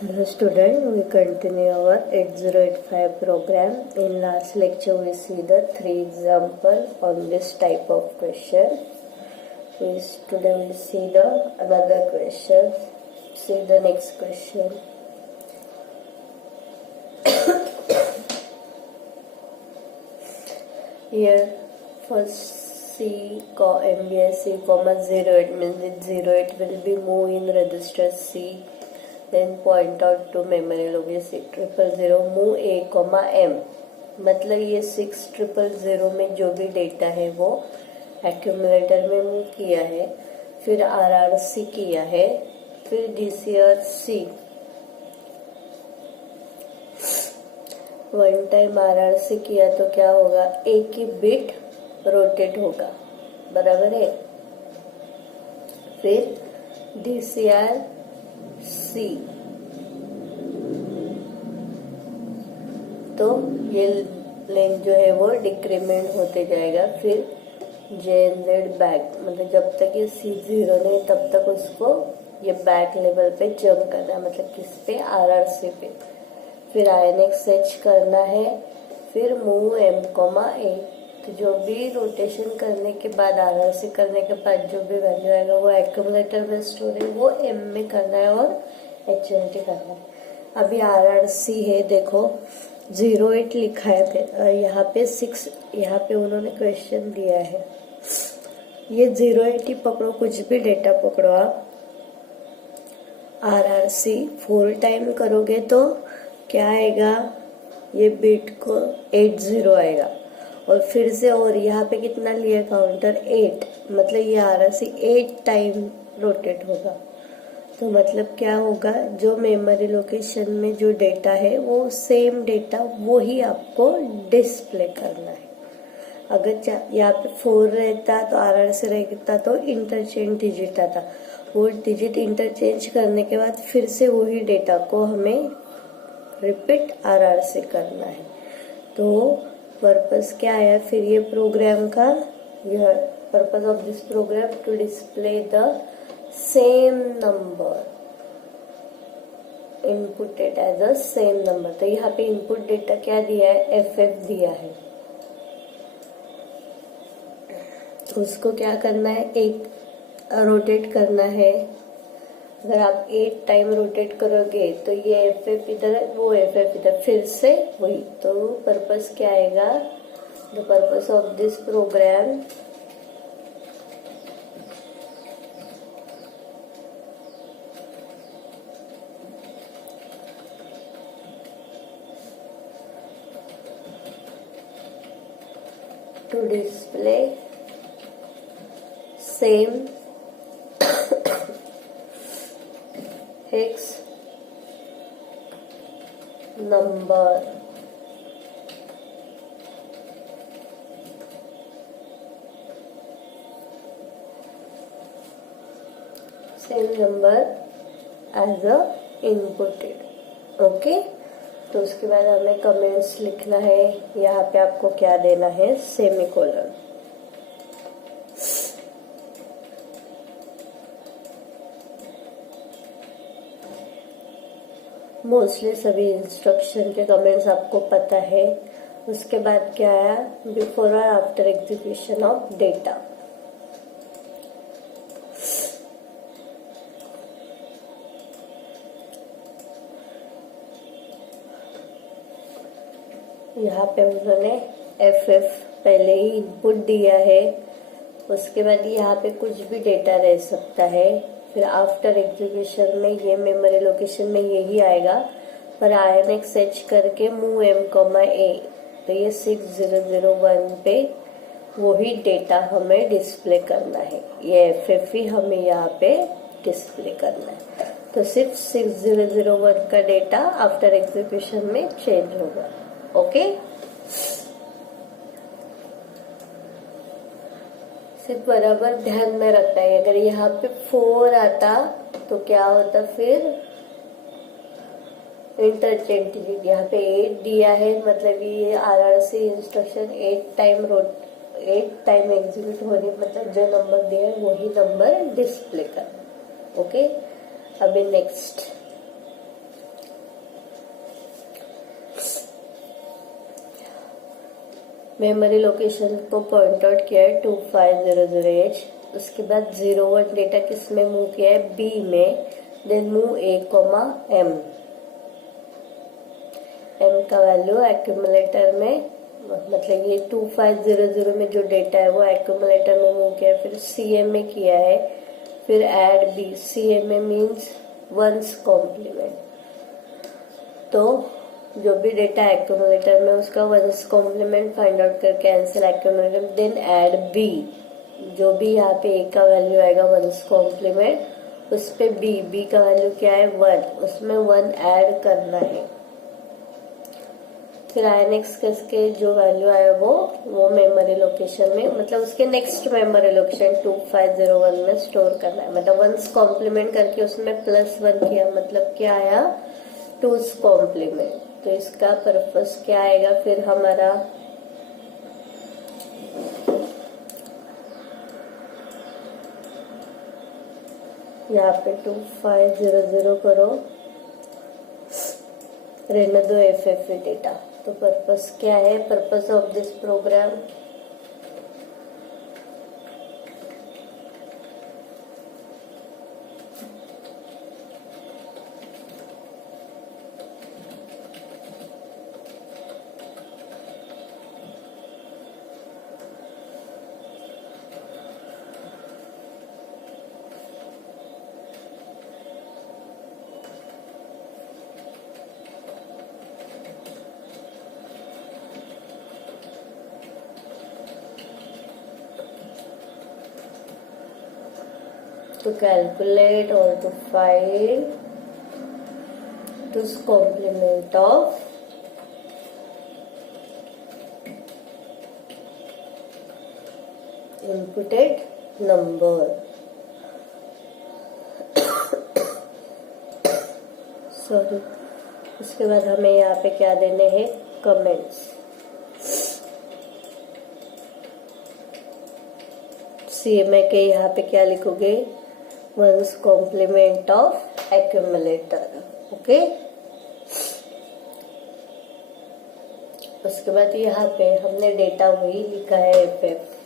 Hello student, we continue our 8085 program. In last lecture we see the 3 example on this type of question. Today we see the another question. See the next question. Here first C MBS C comma 08 means it 08 will be moved in register C. Then point out to memory location 600 move A comma M. मतलब ये 6000 में जो भी data है वो accumulator में move किया है, फिर RRC किया है, फिर DCRC वन टाइम RRC किया तो क्या होगा, एक ही बिट रोटेट होगा, बराबर है। फिर DCRC तो ये लेंथ जो है वो डिक्रीमेंट होते जाएगा। फिर JNZ बैक मतलब जब तक ये C0 नहीं तब तक उसको ये बैक लेवल पे जंप करना है, मतलब किस पे, RRC पे। फिर INX सेच करना है, फिर मूव M कॉमा A। तो जो भी रोटेशन करने के बाद RRC करने के बाद जो भी वैल्यू आएगा वो एक्यूमुलेटर में स्टोर है, वो M में करना है और HLT करना है। अभी RRC है, देखो 08 लिखा है, यहाँ पे 6, यहाँ पे उन्होंने क्वेश्चन दिया है। ये 08 ही पकड़ो, कुछ भी डेटा पकड़ो आप। RRC 4 टाइम करोगे तो क्या आएगा, ये बिट को 80 आएगा। और फिर से, और यहाँ पे कितना लिया काउंटर, 8, मतलब ये RRC 8 टाइम रोटेट होगा। तो मतलब क्या होगा, जो मेमोरी लोकेशन में जो डेटा है वो सेम डेटा वो ही आपको डिस्प्ले करना है। अगर यहाँ पे 4 रहता तो RRC रहता तो इंटरचेंज डिजिट आता, वो डिजिट इंटरचेंज करने के बाद फिर से वही डेटा को हमें रिपीट RRC करना है। तो पर्पस क्या है फिर ये प्रोग्राम का, यह purpose of this program to display the same number inputted as a same number. तो यहाँ पे इनपुट डेटा क्या दिया है, FF दिया है। तो उसको क्या करना है, एक रोटेट करना है। अगर आप 8 टाइम रोटेट करोगे तो ये FF इधर है, वो FF इधर, फिर से वही। तो पर्पस क्या आएगा, the purpose of this program to display same hex number as a inputted। Okay, तो उसके बाद हमें कमेंट्स लिखना है। यहाँ पे आपको क्या देना है, सेमीकोलन। मोस्टली सभी इंस्ट्रक्शन के कमेंट्स आपको पता है। उसके बाद क्या आया, बिफोर और आफ्टर एग्जीक्यूशन ऑफ डेटा। यहाँ पे उन्होंने FF पहले ही इनपुट दिया है। उसके बाद यहाँ पे कुछ भी डेटा रह सकता है। फिर आफ्टर एग्जीक्यूशन में ये मेमोरी लोकेशन में यही आएगा, पर INX सेच करके मूव M कॉमा A। तो ये 6001 पे वही डेटा हमें डिस्प्ले करना है, ये FF ही हमें यहाँ पे डिस्प्ले करना है। तो सिर्फ 6001 का डेटा आफ्टर एग्जीक्यूशन में चेंज होगा। ओके, सिर्फ बराबर ध्यान में रखना है। अगर यहाँ पे 4 आता तो क्या होता, फिर इंटरचेंज डिजिट। यहाँ पे 8 दिया है, मतलब ये RRC इंस्ट्रक्शन 8 टाइम एग्जीक्यूट हो रही, मतलब जो नंबर दिया है वही नंबर डिस्प्ले करना। ओके, अभी नेक्स्ट मेमोरी लोकेशन को पॉइंट आउट किया है 2500H। उसके बाद 01 डेटा किस में मूव किया है, बी में। देन मूव A, M का वैल्यू एक्यूमुलेटर में, मतलब ये 2500 में जो डेटा है वो एक्यूमुलेटर में मूव किया है, फिर CM में किया है, फिर ऐड B। CM में मीन्स वंस कॉम्प्लीमेंट। तो जो भी डेटा एक्यूमुलेटर में उसका वंस कॉम्प्लीमेंट फाइंड आउट करके answer accumulator, then add B। जो भी यहाँ पे A का वैल्यू आएगा वंस कॉम्प्लीमेंट, उस पे B का वैल्यू क्या है 1, उसमें 1 ऐड करना है। फिर INX के जो वैल्यू आया वो मेमोरी लोकेशन में, मतलब उसके नेक्स्ट मेमोरी लोकेशन 2501 में स्टोर करना है। मतलब वंस कॉम्प्लीमेंट करके उसमें +1 किया, मतलब क्या आया, 2's कॉम्प्लीमेंट। तो इसका पर्पस क्या आएगा फिर हमारा, यहाँ पे 2500 करो, रहने दो FF डेटा। तो पर्पस क्या है, purpose of this program, to calculate or to find 2's complement of inputted number। Sorry, उसके बाद हमें यहाँ पे क्या देने हैं, कमेंट्स। CMA के यहाँ पे क्या लिखोगे, once complement of accumulator. Okay, उसके बाद यहाँ पे हमने डेटा वही लिखा है FF।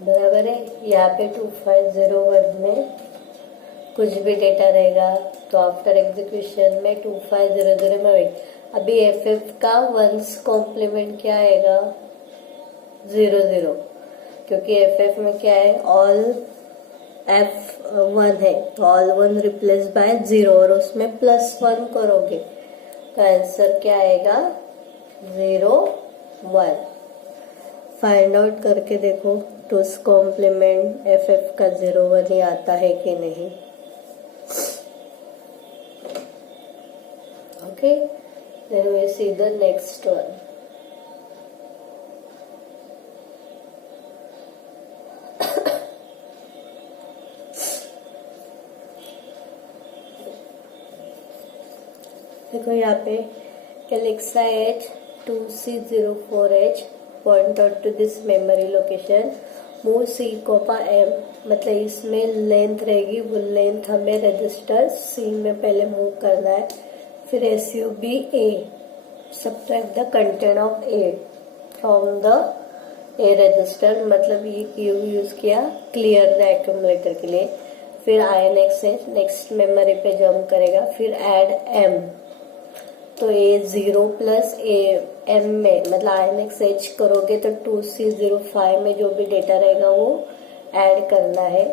बराबर है, यहाँ पे 2501 में कुछ भी डेटा रहेगा तो आफ्टर एग्जीक्यूशन में 2500 में वही। अभी FF का वंस कॉम्प्लीमेंट क्या आएगा, 00, क्योंकि FF में क्या है, ऑल F1 है तो ऑल 1 रिप्लेस बाय 0 और उसमें +1 करोगे तो आंसर क्या आएगा, 01। फाइंड आउट करके देखो 2's कॉम्प्लीमेंट FF का 01 ही आता है कि नहीं। Okay, then we see the next one. देखो यहाँ पे Alexa H 2C04H point out to this memory location, move C, M, मतलब इसमें लेंथ रहेगी, वो लेंथ हमें रजिस्टर C में पहले मूव करना है। फिर SUB A, subtract the content of A from the A register, मतलब ये क्यू यूज किया क्लियर द एक्यूमुलेटर के लिए। फिर INX से नेक्स्ट मेमोरी पे जंप करेगा, फिर ऐड M, तो A0 प्लस AM में, मतलब INX H करोगे तो 2C05 में जो भी डेटा रहेगा वो ऐड करना है,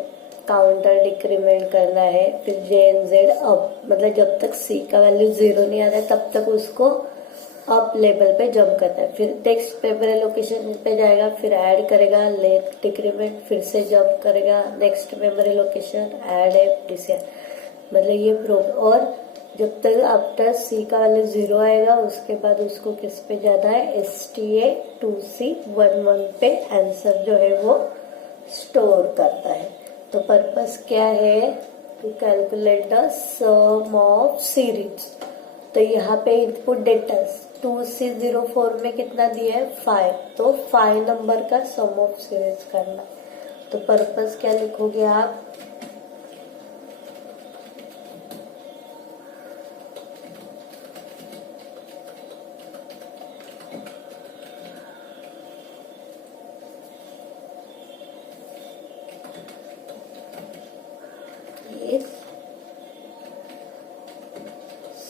काउंटर डिक्रीमेंट करना है। फिर JNZ अप, मतलब जब तक C का वैल्यू 0 नहीं आता है तब तक उसको अप लेवल पे जंप करना है। फिर टेक्स्ट मेमोरी लोकेशन पे जाएगा, फिर ऐड करेगा, लेट डिक्रीमेंट, फिर से जंप करेगा नेक्स्ट मेमोरी लोकेशन, ऐड है, मतलब ये और जब तक आफ्टर C का वैल्यू 0 आएगा उसके बाद उसको किस पे जाना है, STA 2C11 पे आंसर जो है वो स्टोर करता है। तो पर्पस क्या है, to calculate the sum of series. तो यहाँ पे इनपुट डेटा 2C04 में कितना दिया है 5, तो 5 नंबर का सम ऑफ सीरीज करना। तो पर्पस क्या लिखोगे आप,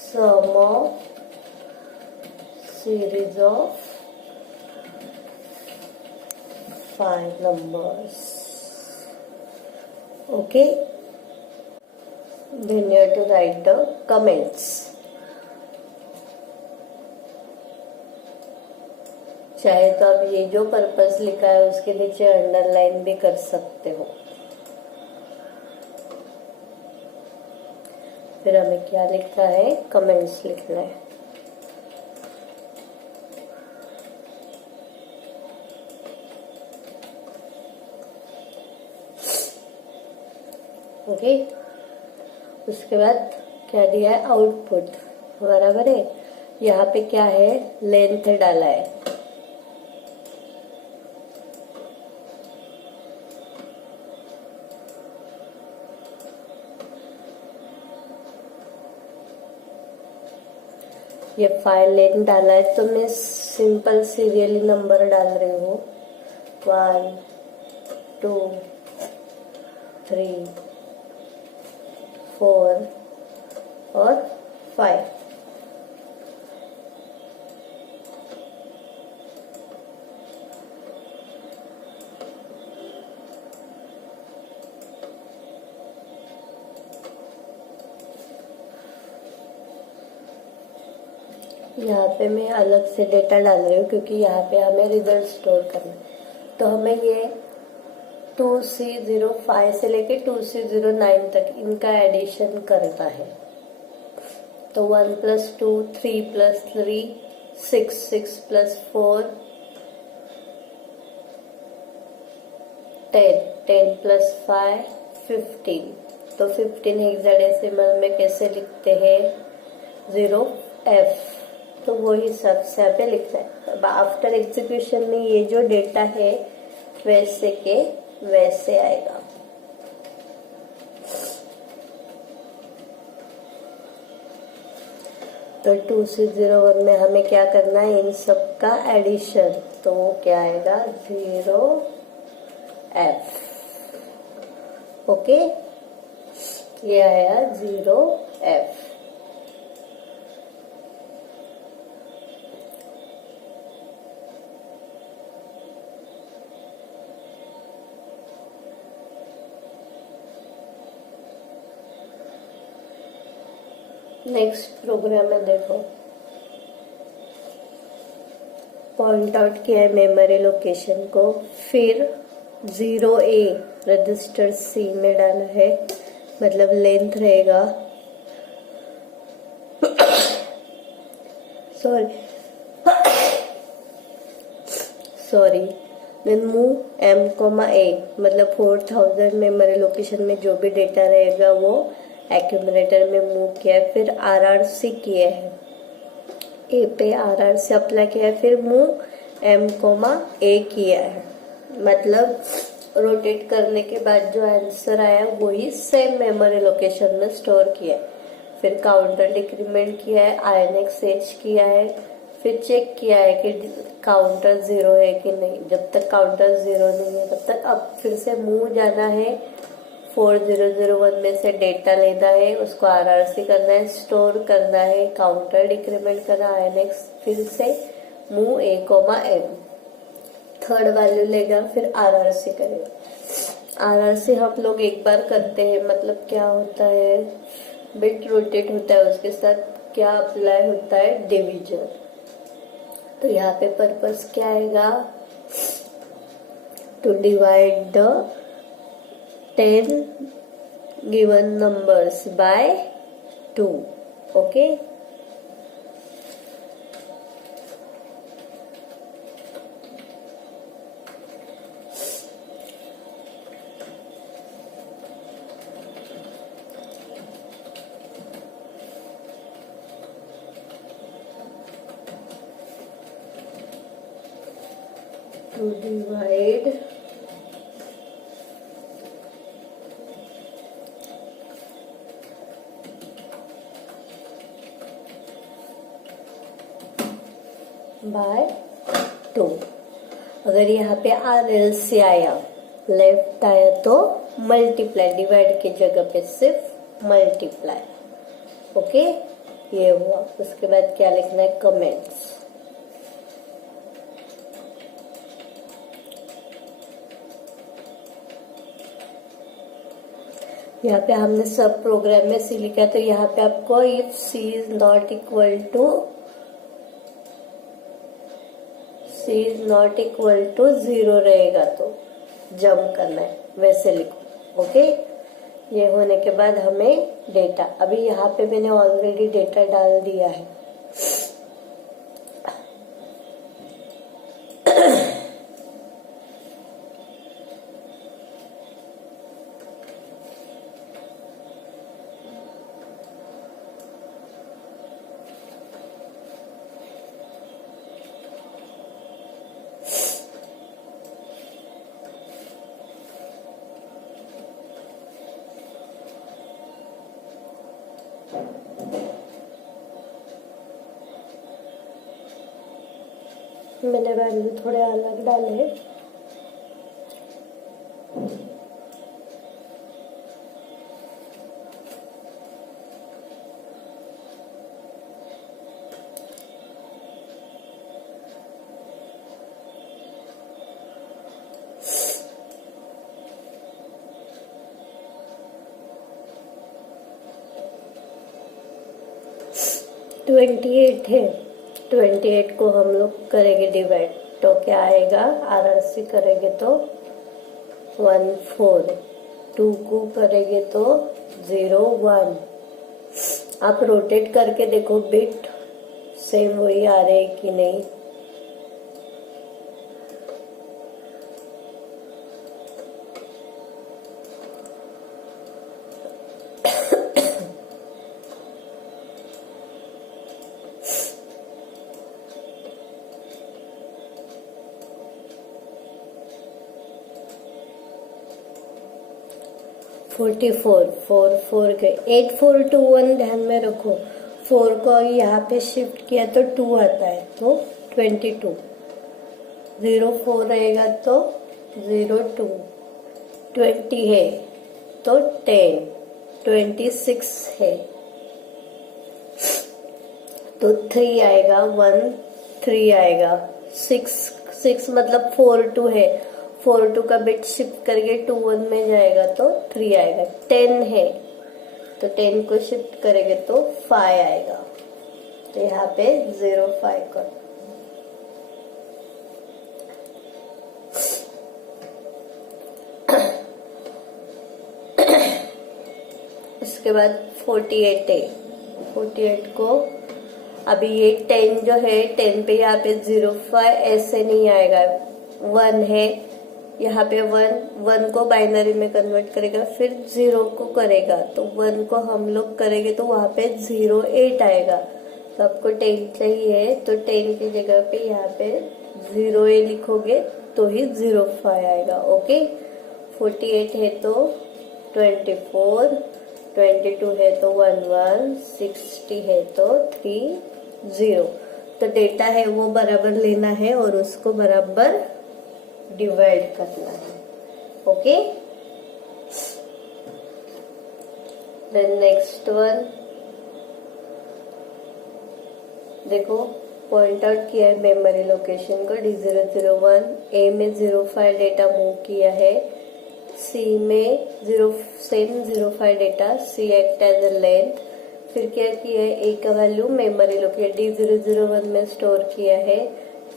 sum of series of 5 numbers. Okay, then you have to write the comments. चाहे तो आप ये जो पर्पस लिखा है उसके नीचे अंडरलाइन भी कर सकते हो। फिर हमें क्या लिखना है, कमेंट्स लिखना है। ओके, उसके बाद क्या दिया है, आउटपुट, बराबर है। यहाँ पे क्या है, लेंथ डाला है। ये फाइल लेन डाला है तो मैं सिंपल सीरियली नंबर डाल रही हूँ, 1 2 3 4 और 5। यहाँ पे मैं अलग से डेटा डाल रही हूँ क्योंकि यहाँ पे हमें रिजल्ट स्टोर करना है। तो हमें ये 2C05 से लेके 2C09 तक इनका एडिशन करना है। तो 1 + 2 3 + 3 6 6 + 4 10 10 + 5 15। तो 15 हेक्साडेसिमल में कैसे लिखते हैं, 0F। तो वो हिसाब से यहाँ पे लिखना है। अब आफ्टर एग्जीक्यूशन में ये जो डेटा है वैसे के वैसे आएगा। तो 2C01 में हमें क्या करना है, इन सब का एडिशन। तो वो क्या आएगा, 0F। ओके, ये आया 0F। नेक्स्ट प्रोग्राम में देखो, पॉइंट आउट किया है मेमोरी लोकेशन को, फिर 0A रजिस्टर C में डाला है, मतलब लेंथ रहेगा सॉरी देन मूव M,A, मतलब 4000 मेमोरी लोकेशन में जो भी डेटा रहेगा वो एक्यूमुलेटर में मूव किया है। फिर RRC किया है, ए पे RRC अप्लाई किया है, फिर मूव M,A किया है। मतलब रोटेट करने के बाद जो आंसर आया वही सेम मेमोरी लोकेशन में स्टोर किया है। फिर काउंटर डिक्रीमेंट किया है, INX एच किया है, फिर चेक किया है कि काउंटर 0 है कि नहीं। जब तक काउंटर 0 नहीं है तब तक अब फिर से मूव जाना है, 4001 में से डेटा लेना है, उसको RRC करना है, स्टोर करना है, काउंटर डिक्रीमेंट करना, INX, फिर से मूव A,M, थर्ड वैल्यू लेगा, फिर RRC करेगा। RRC हम लोग एक बार करते हैं, मतलब क्या होता है, बिट रोटेट होता है, उसके साथ क्या अप्लाई होता है, डिवीजन। तो यहाँ पे पर्पस क्या आएगा, to divide the 10 given numbers by 2. Okay, to divide by 2। अगर यहाँ पे RL से आया, लेफ्ट आया तो मल्टीप्लाई, डिवाइड की जगह पे सिर्फ मल्टीप्लाई। ओके, ये हुआ। उसके बाद क्या लिखना है, कमेंट्स। यहाँ पे हमने सब प्रोग्राम में सी लिखा है, तो यहाँ पे आपको if C is not equal to 0 रहेगा तो जंप करना है, वैसे लिखो। ओके, ये होने के बाद हमें डेटा, अभी यहाँ पे मैंने ऑलरेडी डेटा डाल दिया है। मैंने वैल्यू थोड़े अलग डाले। ट्वेंटी 28 है, 28 को हम लोग करेंगे डिवाइड, तो क्या आएगा, RRC करेंगे तो 14, 2 को करेंगे तो 0 1। आप रोटेट करके देखो बिट सेम वही आ रहे हैं कि नहीं। फोर्टी फोर के 8421 ध्यान में रखो। 4 को यहाँ पे शिफ्ट किया तो 2 आता है, तो 22। 04 रहेगा तो 02। 20 है तो 10। 26 है तो 3 आएगा, 1 3 आएगा। 6 मतलब 4 2 है, 4 2 का बिट शिफ्ट करके 2 1 में जाएगा तो 3 आएगा। 10 है तो 10 को शिफ्ट करेंगे तो 5 आएगा, तो यहाँ पे 0 5 कर। इसके बाद 48 है, 48 को अभी ये 10 जो है 10 पे यहाँ पे 0 5 ऐसे नहीं आएगा। 1 है यहाँ पे 1 को बाइनरी में कन्वर्ट करेगा, फिर 0 को करेगा तो 1 को हम लोग करेंगे तो वहां पे 0 8 आएगा। तो आपको 10 चाहिए तो 10 की जगह पे यहाँ पे 0 8 लिखोगे तो ही 0 5 आएगा। ओके, 48 है तो 24, 22 है तो 11, 60 है तो 3 0। तो डेटा है वो बराबर लेना है और उसको बराबर डिवाइड करना है। ओके, देन नेक्स्ट वन देखो, पॉइंट आउट किया है मेमोरी लोकेशन को। D001 A में 05 डेटा मूव किया है, C में 005 डेटा, C act as a length. फिर क्या किया है, A का वैल्यू मेमोरी लोकेशन D001 में स्टोर किया है।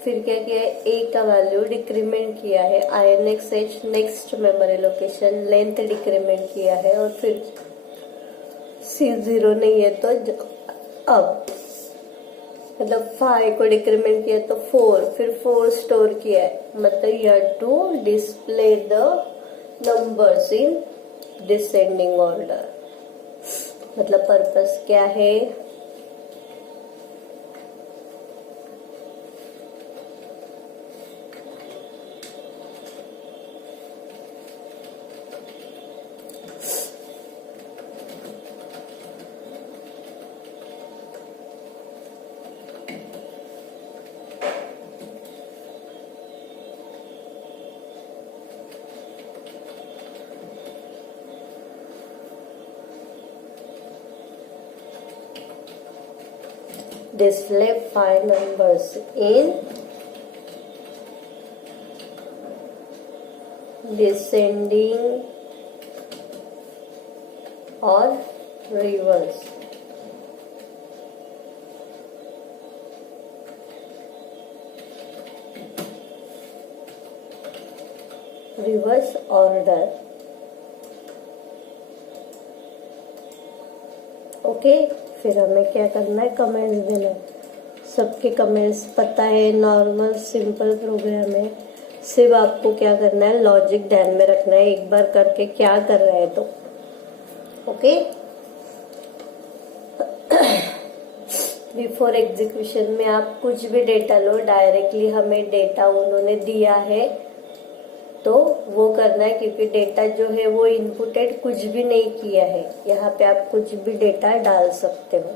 फिर क्या किया है, A का वैल्यू डिक्रीमेंट किया है INX next memory location, length decrement किया है। और फिर C 0 नहीं है तो अब मतलब 5 को डिक्रीमेंट किया तो 4, फिर 4 स्टोर किया है, मतलब यह to display the numbers in descending order. मतलब पर्पस क्या है, display 5 numbers in descending or reverse. Reverse order. Okay, फिर हमें क्या करना है, कमेंट्स देना है. सबके कमेंट्स पता है, नॉर्मल सिंपल प्रोग्राम है. सिर्फ आपको क्या करना है, लॉजिक ध्यान में रखना है एक बार करके क्या कर रहा है तो. ओके, बिफोर एग्जीक्यूशन में आप कुछ भी डेटा लो, डायरेक्टली हमें डेटा उन्होंने दिया है तो वो करना है, क्योंकि डेटा जो है वो इनपुटेड कुछ भी नहीं किया है. यहाँ पे आप कुछ भी डेटा डाल सकते हो.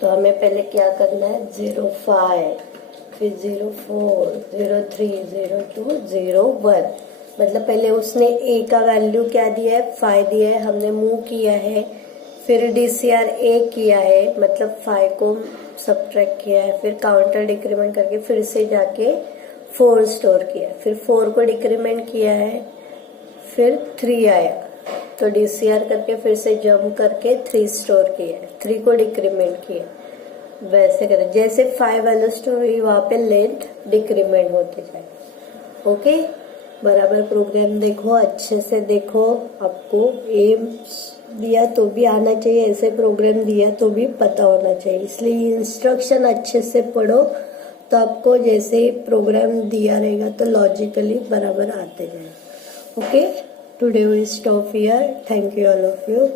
तो हमें पहले क्या करना है, 05, फिर 04, 03, 02, 01. मतलब पहले उसने ए का वैल्यू क्या दिया है, 5 दिया है, हमने मूव किया है. फिर DCR ए किया है, मतलब 5 को सब्ट्रैक्ट किया है. फिर काउंटर डिक्रीमेंट करके फिर से जाके 4 स्टोर किया. फिर 4 को डिक्रीमेंट किया है, फिर 3 आया तो DCR करके फिर से जंप करके 3 स्टोर किया है. 3 को डिक्रीमेंट किया. वैसे करें जैसे 5 वैल्यू स्टोर हुई, वहां पे लेंथ डिक्रीमेंट होती जाए. ओके, बराबर प्रोग्राम देखो, अच्छे से देखो. आपको एम दिया तो भी आना चाहिए, ऐसे प्रोग्राम दिया तो भी पता होना चाहिए. इसलिए इंस्ट्रक्शन अच्छे से पढ़ो तो आपको जैसे प्रोग्राम दिया रहेगा तो लॉजिकली बराबर आते जाए. Okay, today we stop here. Thank you all of you.